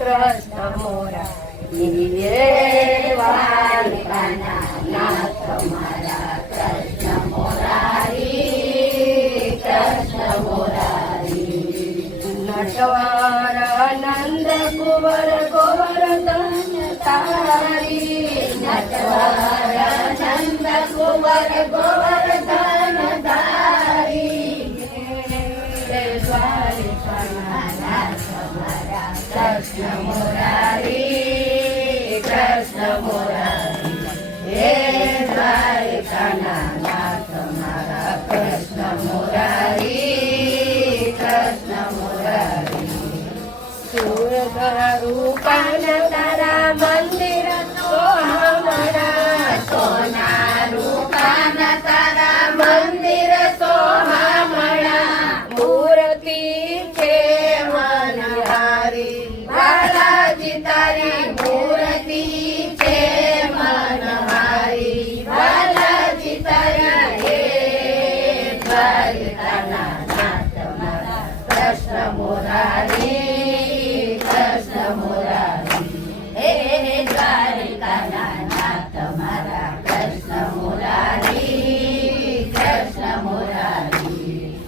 કૃષ્ણ મોરા કૃષ્ણ મોરારી નટવાર નંદ કુંવર ગોવર્ધન તારી નટવાર નંદ કુંવર ગોવર્ધન તારી કૃષ્ણ મોરારી હે દ્વારિકાના નાથ મારા કૃષ્ણ મોરારી સુરત રૂપાન તારા મંદિર સોહામણા સોના રૂપાન તારા મંદિર સોહામણા મૂર્તિ છે મનહારી બાલાજી તારી મૂર્તિ છે મનહારી બાલાજી તારી હે દ્વારિકાના નાથ મારા કૃષ્ણ મુરારી કૃષ્ણ મુરારી હે દ્વારિકાના નાથ મારા કૃષ્ણ મુરારી કૃષ્ણ મુરારી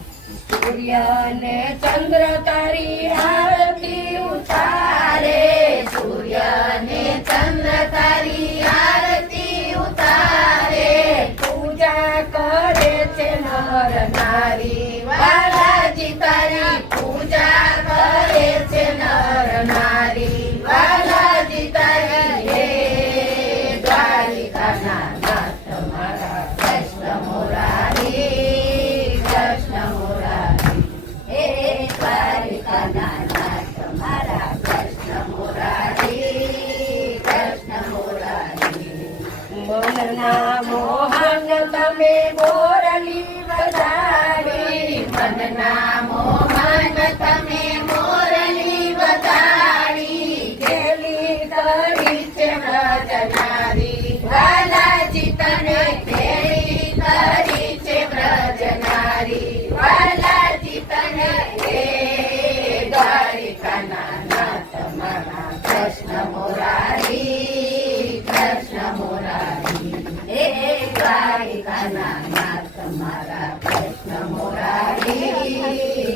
સૂર્ય ને ચંદ્ર તારી આરતી ઉતારે સૂર્ય ને ચંદ્ર તારી આરતી ઉતારે પૂજા કરે છે નર નારી બાલાજી તારી પૂજા કરે છે નર નારી બાલાજી તારી હે દ્વારિકાના નાથ મારા કૃષ્ણ મુરારી કૃષ્ણ મુરારી હે દ્વારિકાના નાથ મારા કૃષ્ણ મુરારી કૃષ્ણ મુરારી મનના મોહન તમે મોરલી બજાડી મનના મોહન તમે મોરલી બજાડી ખેલી કરી છે વ્રજનારી બાલાજી તને ખેલી કરી છે વ્રજનારી બાલાજી તને હે દ્વારિકાના નાથ મારા કૃષ્ણ મુરારી કૃષ્ણ મુરારી હે દ્વારિકાના નાથ મારા કૃષ્ણ મુરારી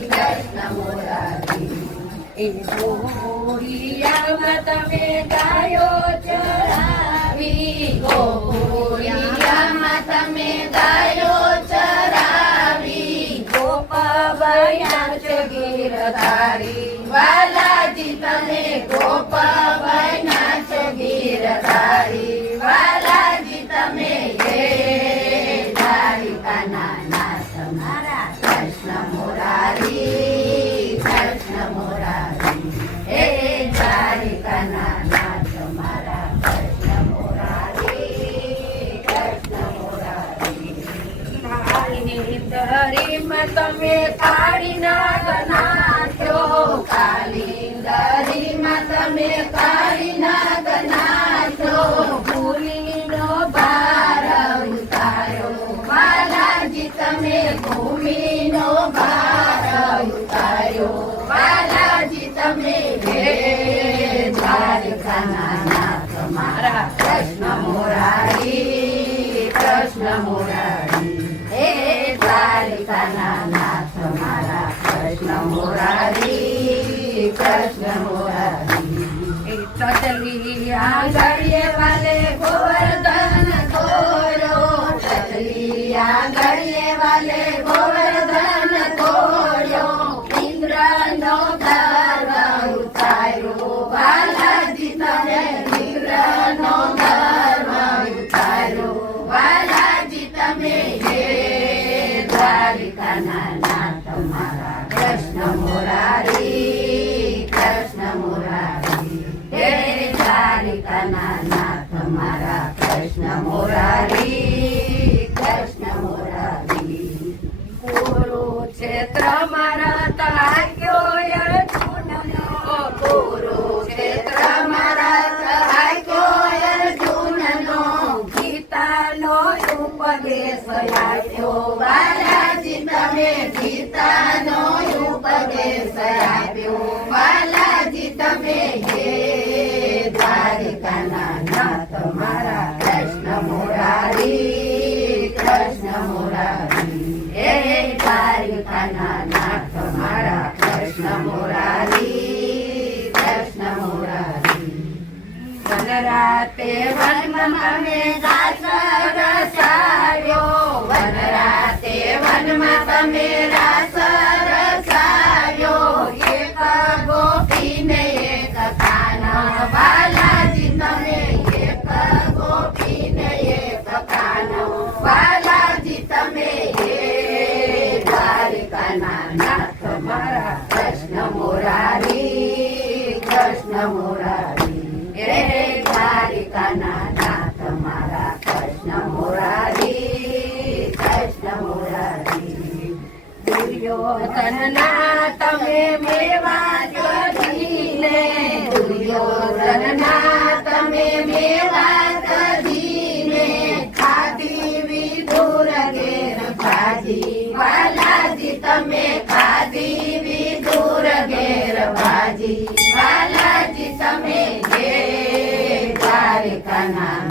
કૃષ્ણ મુરારી એ ગોકુળિયામાં તમે ગાયો ચરાવી ગોકુળિયામાં તમે ગાયો ચરાવી ગોપવયા છે ગીરધારી બાલાજી તમે ગોપવયા છે ગીરધારી બાલાજી તમે હે દ્વારિકાના નાથ મારા કૃષ્ણ મુરારી કૃષ્ણ મુરારી હે દ્વારિકાના નાથ મારા કૃષ્ણ મુરારી કૃષ્ણ મુરારી કાળીની દરીમાં તમે કાળી નાગ નાખ્યો કાળી દરીમાં તમે કાળી નાગ નાખ્યો ભૂલીનો ભાર ઉતાર્યો બાલાજી તમે ભૂમિનો ભાર ઉતાર્યો બાલાજી તમે હે દ્વારિકાના નાથ મારા કૃષ્ણ મુરારી કૃષ્ણ મુરારી હે દ્વારિકાના નાથ મારા કૃષ્ણ મુરારી કૃષ્ણ મુરારી ચચલી આંગળીએ વાલે ગોવર્ધન ખોરો ચચલી આંગળીએ વાલે ગોવર્ધન ખોર્યો ઇન્દ્રનો ગર્વ ઉતાર્યો બાલાજી તમે ઇન્દ્રનો ગર્વ ઉતાર્યો બાલાજી તમે હે દ્વારિકાના નાથ મારા કૃષ્ણ મુરારી કૃષ્ણ મુરારી હે દ્વારિકાના નાથ મારા કૃષ્ણ મુરારી કૃષ્ણ મુરારી કુરુક્ષેત્ર મારા તાક્યો અર્જુનનો કુરુક્ષેત્ર મારા તાક્યો અર્જુનનો ગીતાનો ઉપદેશ આપ્યો બાલાજી તમે ગીતાનો ઉપદેશ આપ્યો બાલાજી તમે હે દ્વારિકાના નાથ મારા કૃષ્ણ મુરારી કૃષ્ણ મુરારી હે દ્વારિકાના નાથ મારા કૃષ્ણ મુરારી કૃષ્ણ મુરારી વનરાતે વનમાં તમે રાસ રસાયો વનરાતે વનમાં તમે રાસ રસાયો એક ગોપીને એક કાના બાલાજી તમે એક ગોપીને એક કાનો બાલાજી તમે હે દ્વારિકાના નાથ મારા કૃષ્ણ મુરારી કૃષ્ણ મુરારી હે દ્વારિકાના નાથ મારા કૃષ્ણ મુરારી કૃષ્ણ મુરારી દુર્યોધનના તમે મેવા જોઈને દુર્યોધનના તમે મેવા તજીને ખાધી વિદુર ઘેર ભાજી વાલાજી તમે ખાધી વિદુર ઘેર ભાજી વાલાજી તમે ઘેર દ્વારિકાના